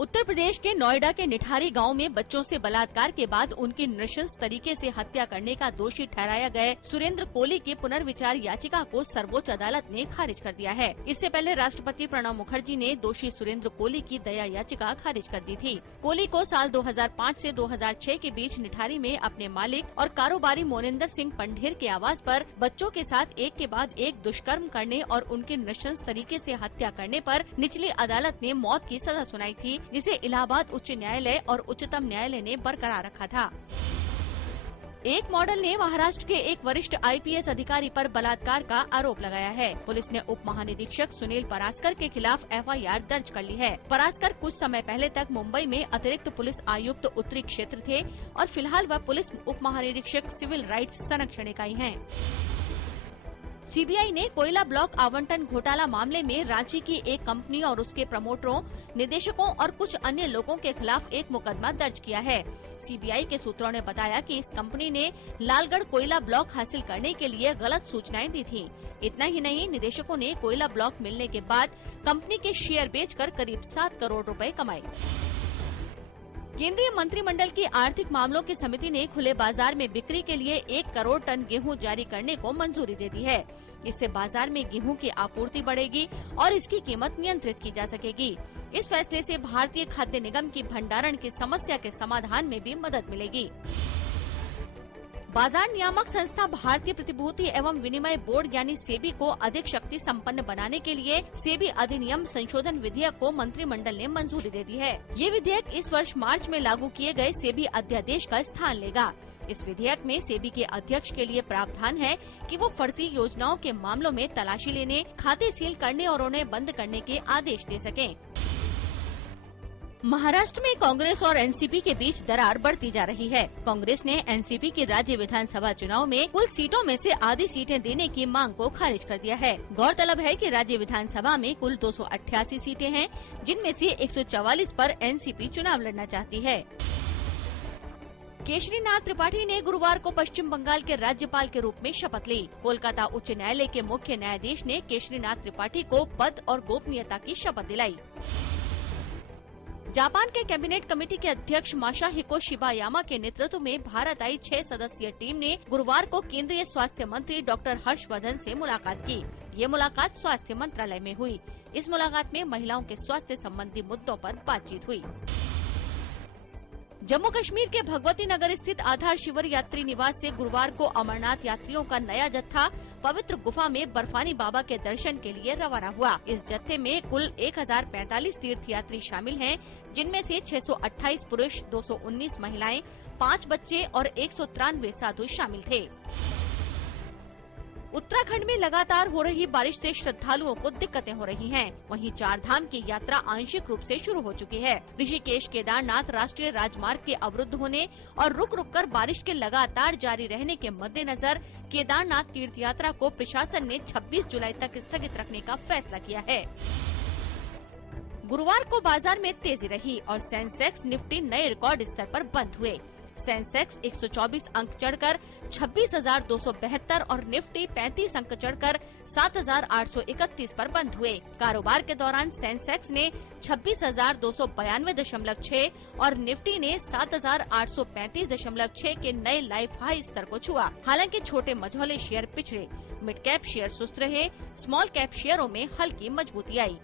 उत्तर प्रदेश के नोएडा के निठारी गांव में बच्चों से बलात्कार के बाद उनकी नृशंस तरीके से हत्या करने का दोषी ठहराया गए सुरेंद्र कोली की पुनर्विचार याचिका को सर्वोच्च अदालत ने खारिज कर दिया है। इससे पहले राष्ट्रपति प्रणब मुखर्जी ने दोषी सुरेंद्र कोली की दया याचिका खारिज कर दी थी। कोली को साल 2005 से 2006 के बीच निठारी में अपने मालिक और कारोबारी मोनिंदर सिंह पंढेर के आवास पर बच्चों के साथ एक के बाद एक दुष्कर्म करने और उनकी नृशंस तरीके से हत्या करने पर निचली अदालत ने मौत की सजा सुनाई थी, जिसे इलाहाबाद उच्च न्यायालय और उच्चतम न्यायालय ने बरकरार रखा था। एक मॉडल ने महाराष्ट्र के एक वरिष्ठ आईपीएस अधिकारी पर बलात्कार का आरोप लगाया है। पुलिस ने उप महानिरीक्षक सुनील परासकर के खिलाफ एफआईआर दर्ज कर ली है। परासकर कुछ समय पहले तक मुंबई में अतिरिक्त पुलिस आयुक्त उत्तरी क्षेत्र थे और फिलहाल वह पुलिस उप महानिरीक्षक सिविल राइट्स संरक्षण इकाई हैं। सीबीआई ने कोयला ब्लॉक आवंटन घोटाला मामले में रांची की एक कंपनी और उसके प्रमोटरों, निदेशकों और कुछ अन्य लोगों के खिलाफ एक मुकदमा दर्ज किया है। सीबीआई के सूत्रों ने बताया कि इस कंपनी ने लालगढ़ कोयला ब्लॉक हासिल करने के लिए गलत सूचनाएं दी थीं। इतना ही नहीं, निदेशकों ने कोयला ब्लॉक मिलने के बाद कंपनी के शेयर बेचकर करीब 7 करोड़ रुपए कमाए। केंद्रीय मंत्रिमंडल की आर्थिक मामलों की समिति ने खुले बाजार में बिक्री के लिए 1 करोड़ टन गेहूं जारी करने को मंजूरी दे दी है। इससे बाजार में गेहूं की आपूर्ति बढ़ेगी और इसकी कीमत नियंत्रित की जा सकेगी। इस फैसले से भारतीय खाद्य निगम की भंडारण की समस्या के समाधान में भी मदद मिलेगी। बाजार नियामक संस्था भारतीय प्रतिभूति एवं विनिमय बोर्ड यानी सेबी को अधिक शक्ति संपन्न बनाने के लिए सेबी अधिनियम संशोधन विधेयक को मंत्रिमंडल ने मंजूरी दे दी है। ये विधेयक इस वर्ष मार्च में लागू किए गए सेबी अध्यादेश का स्थान लेगा। इस विधेयक में सेबी के अध्यक्ष के लिए प्रावधान है कि वो फर्जी योजनाओं के मामलों में तलाशी लेने, खाते सील करने और उन्हें बंद करने के आदेश दे सकें। महाराष्ट्र में कांग्रेस और एनसीपी के बीच दरार बढ़ती जा रही है। कांग्रेस ने एनसीपी की राज्य विधानसभा चुनाव में कुल सीटों में से आधी सीटें देने की मांग को खारिज कर दिया है। गौरतलब है कि राज्य विधानसभा में कुल 288 सीटें हैं, जिनमें से 144 पर एनसीपी चुनाव लड़ना चाहती है। केशरीनाथ त्रिपाठी ने गुरुवार को पश्चिम बंगाल के राज्यपाल के रूप में शपथ ली। कोलकाता उच्च न्यायालय के मुख्य न्यायाधीश ने केशरीनाथ त्रिपाठी को पद और गोपनीयता की शपथ दिलाई। जापान के कैबिनेट कमेटी के अध्यक्ष मासाहिको शिबायामा के नेतृत्व में भारत आई 6 सदस्यीय टीम ने गुरुवार को केंद्रीय स्वास्थ्य मंत्री डॉक्टर हर्षवर्धन से मुलाकात की। ये मुलाकात स्वास्थ्य मंत्रालय में हुई। इस मुलाकात में महिलाओं के स्वास्थ्य संबंधी मुद्दों पर बातचीत हुई। जम्मू कश्मीर के भगवती नगर स्थित आधार शिविर यात्री निवास से गुरुवार को अमरनाथ यात्रियों का नया जत्था पवित्र गुफा में बर्फानी बाबा के दर्शन के लिए रवाना हुआ। इस जत्थे में कुल 1045 तीर्थयात्री शामिल हैं, जिनमें से 628 पुरुष, 219 महिलाएं, 5 बच्चे और 193 साधु शामिल थे। उत्तराखंड में लगातार हो रही बारिश से श्रद्धालुओं को दिक्कतें हो रही हैं। वहीं 4 धाम की यात्रा आंशिक रूप से शुरू हो चुकी है। ऋषिकेश केदारनाथ राष्ट्रीय राजमार्ग के अवरुद्ध होने और रुक रुक कर बारिश के लगातार जारी रहने के मद्देनजर केदारनाथ तीर्थ यात्रा को प्रशासन ने 26 जुलाई तक स्थगित रखने का फैसला किया है। गुरुवार को बाजार में तेजी रही और सेंसेक्स, निफ्टी नए रिकॉर्ड स्तर पर बंद हुए। सेंसेक्स 124 अंक चढ़कर 26,272 और निफ्टी 35 अंक चढ़कर 7,831 पर बंद हुए। कारोबार के दौरान सेंसेक्स ने 26,292.6 और निफ्टी ने 7,835.6 के नए लाइफ हाई स्तर को छुआ। हालांकि छोटे मझौले शेयर पिछड़े, मिड कैप शेयर सुस्त रहे, स्मॉल कैप शेयरों में हल्की मजबूती आई।